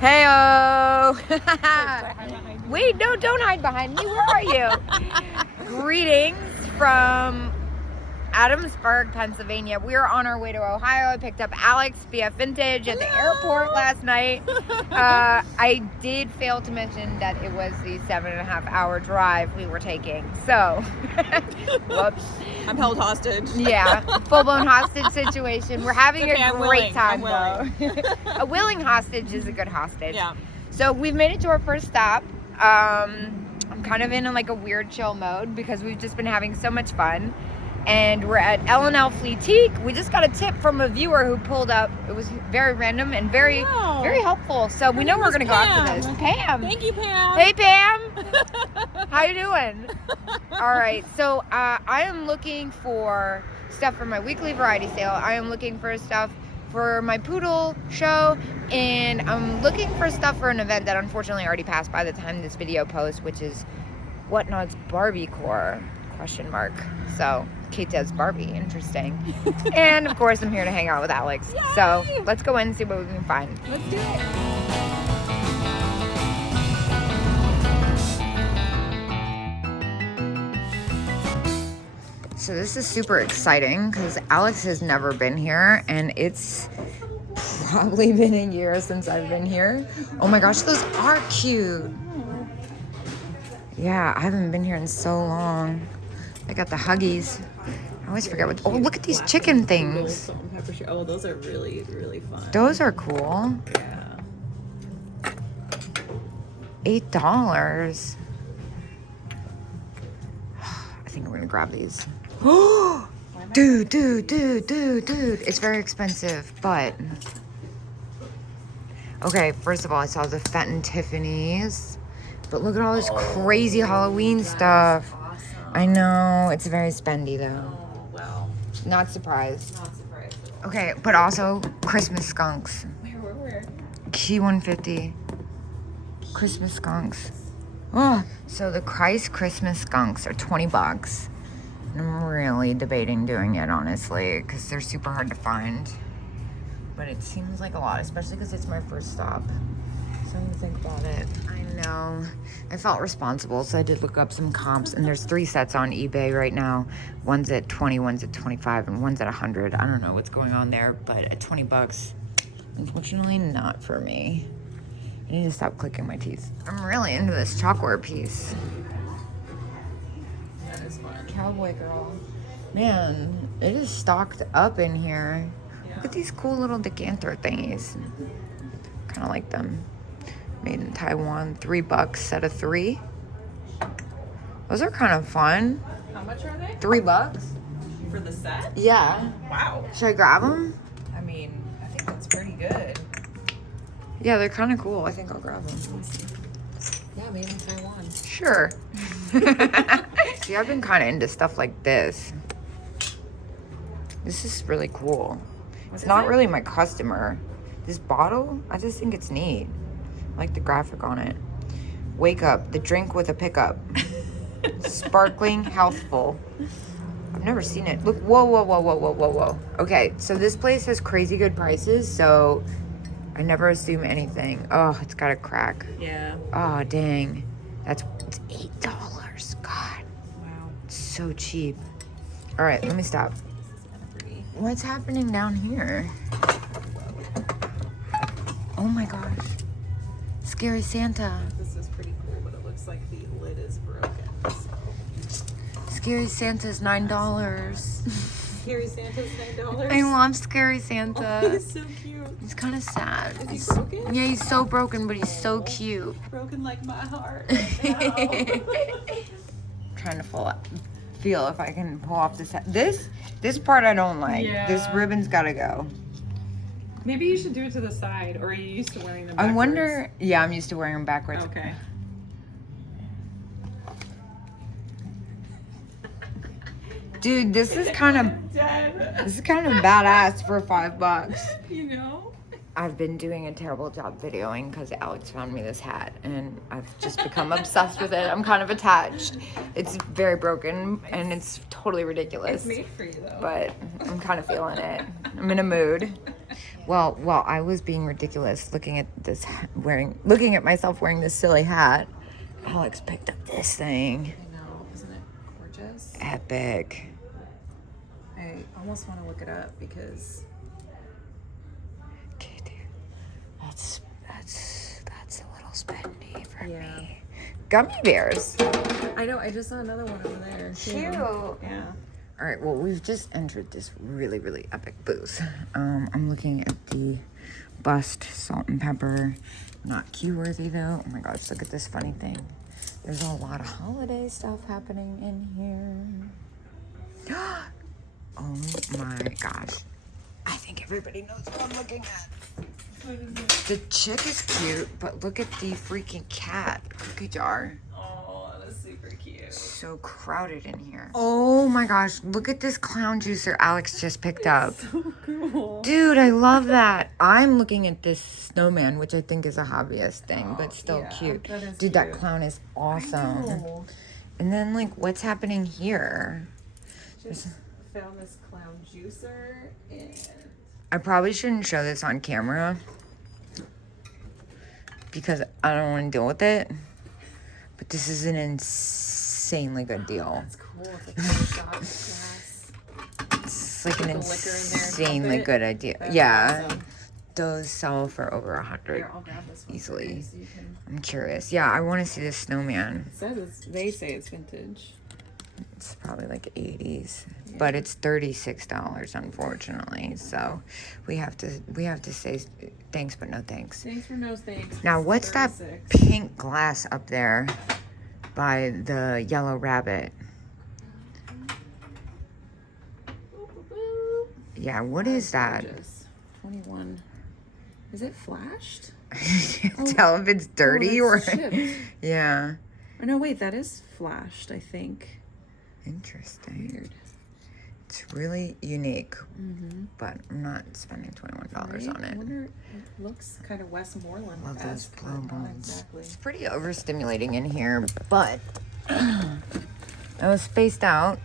Heyo! Wait, no, don't hide behind me. Where are you? Greetings from Adamsburg, Pennsylvania. We are on our way to Ohio. I picked up Alex, BF Vintage, at the airport last night. I did fail to mention that it was the 7.5-hour drive we were taking. So, whoops. I'm held hostage. Yeah, full-blown hostage situation. We're having a great time, though. A willing hostage is a good hostage. Yeah. So we've made it to our first stop. I'm kind of in like a weird chill mode because we've just been having so much fun. And we're at L&L Flea. We just got a tip from a viewer who pulled up. It was very random and very helpful. So we know we're going to go after this. Pam. Thank you, Pam. Hey, Pam. How you doing? All right. So I am looking for stuff for my weekly variety sale. I am looking for stuff for my poodle show. And I'm looking for stuff for an event that unfortunately already passed by the time this video posts, which is Whatnot's Barbiecore, ? So Kate does Barbie, interesting. And of course I'm here to hang out with Alex. Yay! So let's go in and see what we can find. Let's do it. So this is super exciting because Alex has never been here and it's probably been a year since I've been here. Oh my gosh, those are cute. Yeah, I haven't been here in so long. I got the Huggies. I always forget what. Oh, look at these chicken things. Oh, those are really, really fun. Those are cool. Yeah. $8. I think I'm gonna grab these. Dude. It's very expensive, but. Okay, first of all, I saw the Fenton Tiffany's. But look at all this crazy Halloween stuff. Awesome. I know, it's very spendy though. Oh, well. Not surprised. Not surprised. Okay, but also Christmas skunks. Where? Key 150. Christmas skunks. Oh, so the Christ Christmas skunks are $20. And I'm really debating doing it, honestly, because they're super hard to find. But it seems like a lot, especially because it's my first stop. So I'm gonna think about it. I know. I felt responsible, so I did look up some comps, and there's 3 sets on eBay right now. One's at 20, one's at 25, and one's at 100. I don't know what's going on there, but at $20, unfortunately not for me. I need to stop clicking my teeth. I'm really into this chalkware piece. That is fun. Cowboy girl. Man, it is stocked up in here. Yeah. Look at these cool little decanter thingies. Kind of like them. Made in Taiwan. $3, set of 3. Those are kind of fun. How much are they? $3. For the set? Yeah. Wow. Should I grab them? I mean, I think that's pretty good. Yeah, they're kind of cool. I think I'll grab them. Yeah, made in Taiwan. Sure. See, I've been kind of into stuff like this. This is really cool. It's not really my customer. This bottle, I just think it's neat. I like the graphic on it. Wake up, the drink with a pickup. Sparkling, healthful. I've never seen it. Look, whoa. Okay, so this place has crazy good prices, so I never assume anything. Oh, it's got a crack. Yeah. Oh, dang. It's $8. God. Wow. It's so cheap. All right, let me stop. This is kind of pretty. What's happening down here? Oh my gosh. Scary Santa. This is pretty cool, but it looks like the lid is broken. So. Scary Santa's $9. Scary Santa's $9. I love Scary Santa. Oh, he's so cute. He's kind of sad. Is he broken? Yeah, he's so broken, but he's so cute. Broken like my heart right now. Trying to feel if I can pull off this part I don't like. Yeah. This ribbon's gotta go. Maybe you should do it to the side, or are you used to wearing them I backwards? wonder. Yeah, I'm used to wearing them backwards. Okay. Dude, this is kind of badass for $5. You know? I've been doing a terrible job videoing because Alex found me this hat and I've just become obsessed with it. I'm kind of attached. It's very broken and it's totally ridiculous. It's made for you though. But I'm kind of feeling it. I'm in a mood. Well, while I was being ridiculous looking at myself wearing this silly hat, Alex picked up this thing. I know, isn't it gorgeous? Epic. I almost want to look it up because Okay, dude. That's a little spendy for me. Gummy bears. I know, I just saw another one over there. too. Cute. Yeah. All right, well, we've just entered this really, really epic booth. I'm looking at the bust salt and pepper. Not key-worthy, though. Oh, my gosh, look at this funny thing. There's a lot of holiday stuff happening in here. Oh, my gosh. I think everybody knows what I'm looking at. The chick is cute, but look at the freaking cat cookie jar. Oh, that is super cute. So crowded in here. Oh my gosh, look at this clown juicer Alex just picked up. So cool. Dude, I love that. I'm looking at this snowman, which I think is a hobbyist thing, but still yeah, cute. that is Dude, that cute. clown is awesome. Oh, And then, like, what's happening here? just found this clown juicer and I probably shouldn't show this on camera because I don't want to deal with it. But this is an insanely good deal. that's cool. It's like a shot glass. It's like an Put the liquor in there and insanely dump it. good idea. That's Yeah. awesome. Those sell for over 100 Here, I'll grab this one for easily. you so you can- I'm curious. Yeah, I want to see this snowman. It says they say it's vintage. It's probably like 80s, but it's $36 unfortunately. So we have to say thanks but no thanks. Thanks for no thanks. Now It's what's that 36. pink glass up there by the yellow rabbit? Boop, boop, boop. Yeah, what is that? Gorgeous. 21. Is it flashed? Tell if it's dirty Oh, or that's chipped. yeah. Oh, no, wait, that is flashed, I think. Interesting. Weird. It's really unique, Mm-hmm. but I'm not spending $21 Right? on I it. wonder, it looks kind of Westmoreland. Love those glow bulbs. Exactly. It's pretty overstimulating in here, but I was spaced out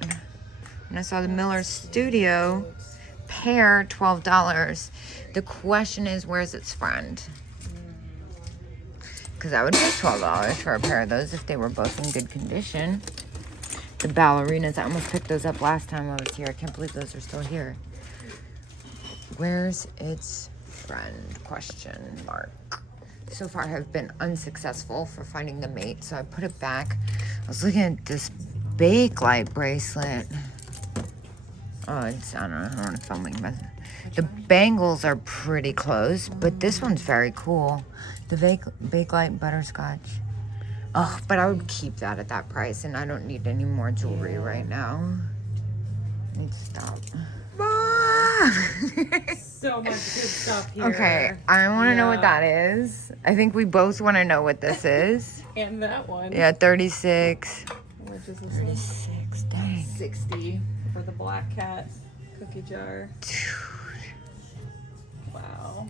and I saw the Miller Studio pair $12. The question is, where's its friend? Because I would pay $12 for a pair of those if they were both in good condition. The ballerinas, I almost picked those up last time I was here. I can't believe those are still here. Where's its friend? Question mark. So far, I've been unsuccessful for finding the mate, so I put it back. I was looking at this Bakelite bracelet. Oh, it's, I don't know, I don't want to film but the bangles are pretty close, but this one's very cool. The Bakelite butterscotch. Oh, but I would keep that at that price, and I don't need any more jewelry right now. I need to stop. So much good stuff here. Okay, I want to know what Yeah. that is. I think we both want to know what this is. And that one. Yeah, 36. Which is this one? 36, dang. 60 for the black cat cookie jar. Wow.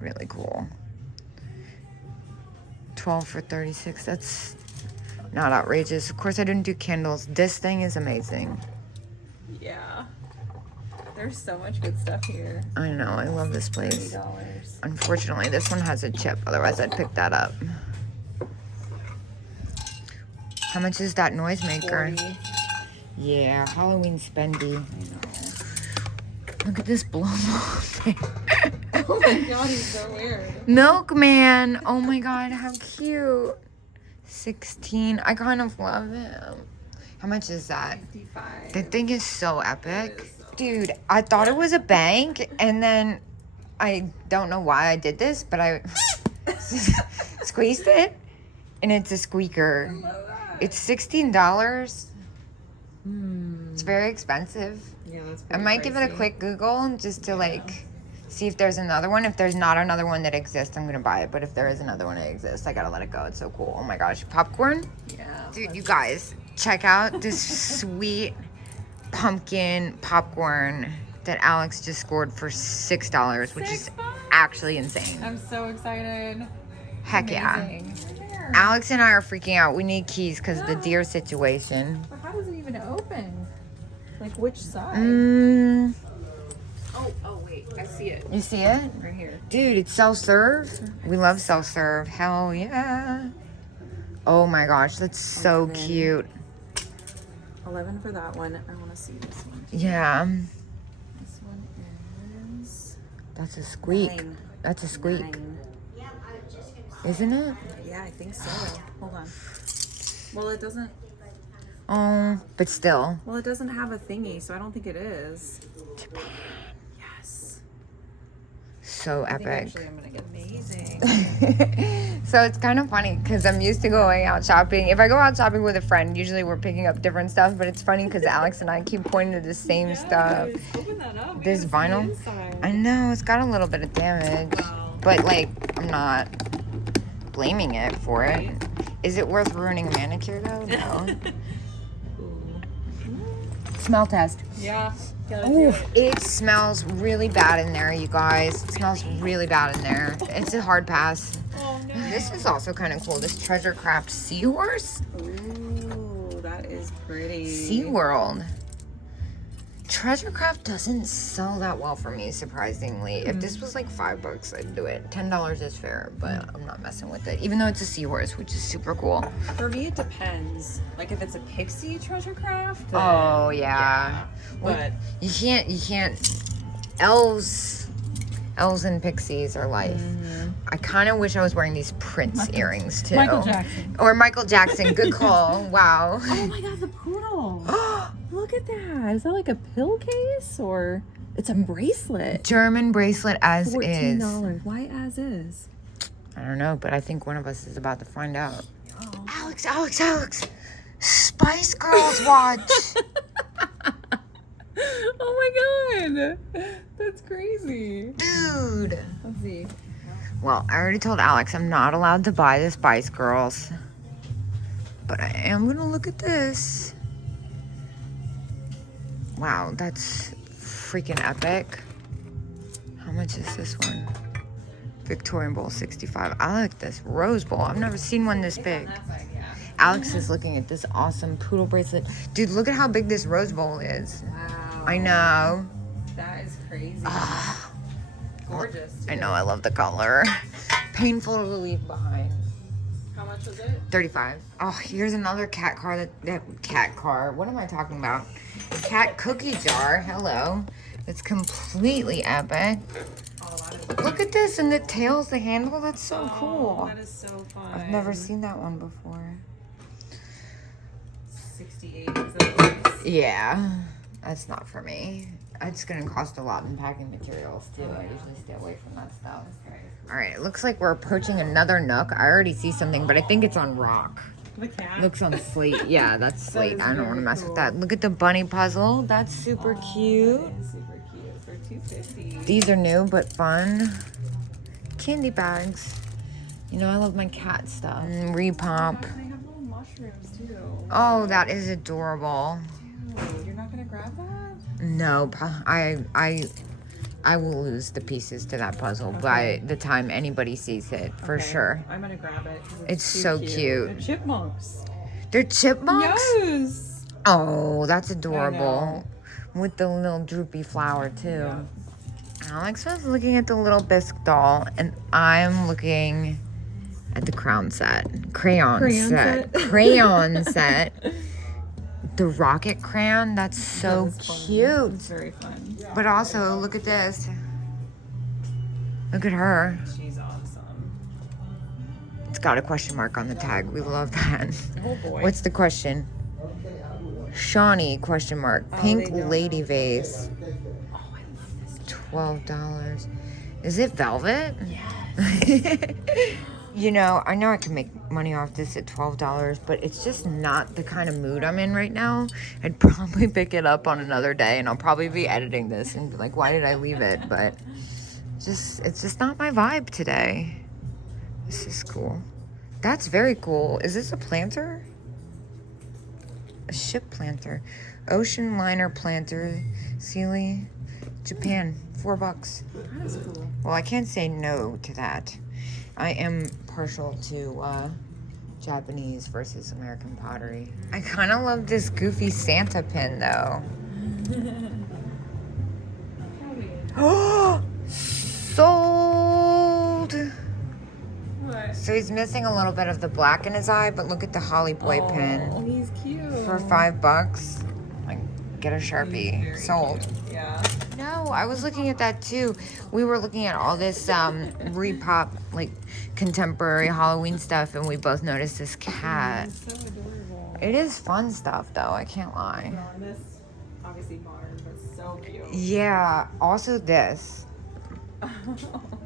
Really cool. 12 for 36. That's not outrageous. Of course, I didn't do candles. This thing is amazing. Yeah. There's so much good stuff here. I know. I love this place. $30. Unfortunately, this one has a chip. Otherwise, I'd pick that up. How much is that noisemaker? 40. Yeah, Halloween spendy. I know. Look at this blow thing. Oh my god, he's so weird. Milkman. Oh my god, how cute. 16. I kind of love him. How much is that? 55. The thing is so epic. It is so Dude, I thought it was a bank, and then I don't know why I did this, but I squeezed it, and it's a squeaker. I love that. It's $16. It's very expensive. Yeah, that's I might give it a quick Google just to like see if there's another one. If there's not another one that exists, I'm gonna buy it. But if there is another one that exists, I gotta let it go. It's so cool. Oh my gosh, popcorn, Yeah. dude! You guys, check out this sweet pumpkin popcorn that Alex just scored for $6, which is actually insane. I'm so excited. Heck yeah! Amazing. Alex and I are freaking out. We need keys because of the deer situation. But how does it even open? Like which side? Oh wait, I see it You see it? right here. Dude, it's self-serve. We love self-serve. Hell yeah. Oh my gosh, that's so 11. cute. 11 for that one. I want to see this one. Yeah. This one is That's a squeak. 9. That's a squeak. 9. Isn't it? Yeah, I think so. Hold on. Well, it doesn't. Oh, but still. Well, it doesn't have a thingy, so I don't think it is. Japan. Yes. So I think epic. actually I'm gonna get amazing. So it's kind of funny because I'm used to going out shopping. If I go out shopping with a friend, usually we're picking up different stuff, but it's funny because Alex and I keep pointing to the same stuff. Open that up. This vinyl, I know it's got a little bit of damage, Wow. but like I'm not blaming it for it. Is it worth ruining a manicure though? No. Smell test. Yeah. Ooh, it smells really bad in there, you guys. It smells really bad in there. It's a hard pass. Oh no. This is also kind of cool. This Treasure Craft Seahorse. Ooh, that is pretty. SeaWorld. Treasure Craft doesn't sell that well for me, surprisingly. If this was like $5, I'd do it. $10 is fair, but I'm not messing with it. Even though it's a seahorse, which is super cool. For me, it depends. Like if it's a pixie treasure craft. Then, Oh yeah. But You can't. Elves and pixies are life. I kind of wish I was wearing these Prince earrings too. Michael Jackson. Or Michael Jackson. Good call. Wow. Oh my god, the poodle. Look at that. Is that like a pill case or it's a bracelet? German bracelet as is. $14. Why as is? I don't know, but I think one of us is about to find out. Oh. Alex. Spice Girls watch. Oh my god. That's crazy. Dude. Let's see. Well, I already told Alex I'm not allowed to buy the Spice Girls. But I am going to look at this. Wow, that's freaking epic. How much is this one? Victorian Bowl 65. I like this Rose Bowl. I've never seen one this big. Alex is looking at this awesome poodle bracelet. Dude, look at how big this Rose Bowl is. Wow. I know. That is crazy. Gorgeous. I know, I love the color. Painful to leave behind. How much was it? 35. Oh, here's another cat car. Cat car. What am I talking about? Cat cookie jar. Hello. It's completely epic. Oh, that is Look at this, and the tail's the handle. That's so Oh, cool. that is so fun. I've never seen that one before. 68 is that price? Yeah, that's not for me. It's gonna cost a lot in packing materials too. I usually stay away from that stuff. All right, it looks like we're approaching another nook. I already see something, but I think it's on rock. The cat? Looks on slate. Yeah, that's slate. is I don't want to very mess cool. with that. Look at the bunny puzzle. That's super cute. That is super cute for $2.50. These are new but fun. Candy bags. You know, I love my cat stuff. Repomp. They have little mushrooms too. Oh, that is adorable. Dude, you're not gonna grab that? No, I will lose the pieces to that puzzle by the time anybody sees it, for Okay, sure. I'm gonna grab it. 'cause It's too so cute. They're chipmunks. They're chipmunks? Yes. Oh, that's adorable. know. With the little droopy flower, too. Alex was looking at the little bisque doll, and I'm looking at the crayon set. Crayon set. The rocket crayon, that's so That is fun. cute. It's very fun. But also, look at this. Look at her. She's awesome. It's got a question mark on the tag. We love that. Oh boy. What's the question? Shawnee, question mark. Pink they don't lady vase. Oh, I love this. $12. Is it velvet? Yes. You know I can make money off this at $12, but it's just not the kind of mood I'm in right now. I'd probably pick it up on another day, and I'll probably be editing this and be like, why did I leave it? But it's just not my vibe today. This is cool. That's very cool. Is this a planter? A ship planter. Ocean liner planter. Sealy, Japan. $4. That is cool. Well, I can't say no to that. I am partial to Japanese versus American pottery. I kind of love this goofy Santa pin, though. Sold. What? So he's missing a little bit of the black in his eye, but look at the Holly Boy pin. Oh, he's cute. For $5. Like, get a Sharpie. Sold. Cute. Yeah. No, I was looking at that too. We were looking at all this repop, like contemporary Halloween stuff, and we both noticed this cat. It's so adorable. It is fun stuff though, I can't lie. On this, obviously modern, but so cute. Yeah, also this.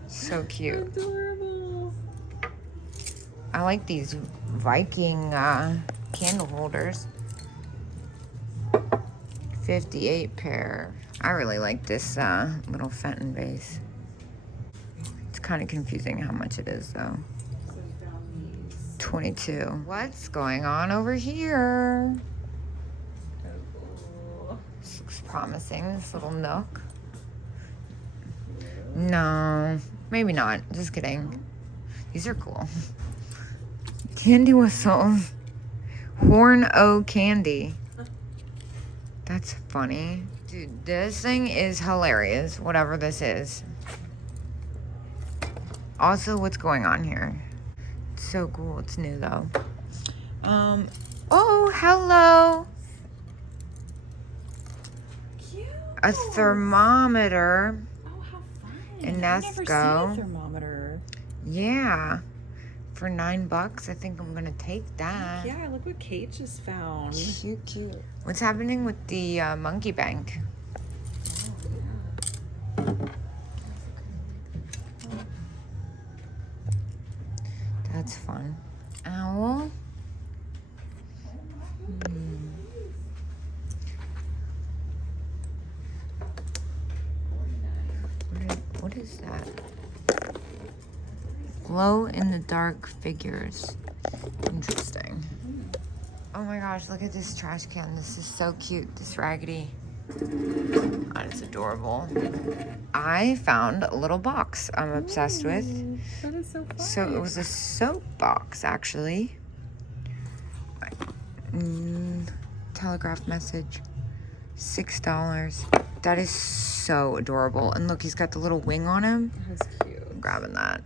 So cute. Adorable. I like these Viking candle holders. 58 pair. I really like this little Fenton vase. It's kind of confusing how much it is though. 22. What's going on over here? This looks promising, this little nook. No, maybe not. Just kidding. These are cool. Candy whistles. Horn O candy. That's funny. Dude, this thing is hilarious, whatever this is. Also, what's going on here? It's so cool. It's new though. Oh, hello. Cute. A thermometer. Oh, how fun. And I've never seen Nesco. a thermometer. Yeah. For $9, I think I'm gonna take that. Yeah, look what Kate just found. Cute, cute. What's happening with the monkey bank? That's fun. Owl. What is that? Glow in the dark figures. Interesting. Oh my gosh, look at this trash can. This is so cute. This raggedy. That is adorable. I found a little box I'm obsessed with. That is so fun. So it was a soap box, actually. Telegraph message. $6. That is so adorable. And look, he's got the little wing on him. That's cute. I'm grabbing that.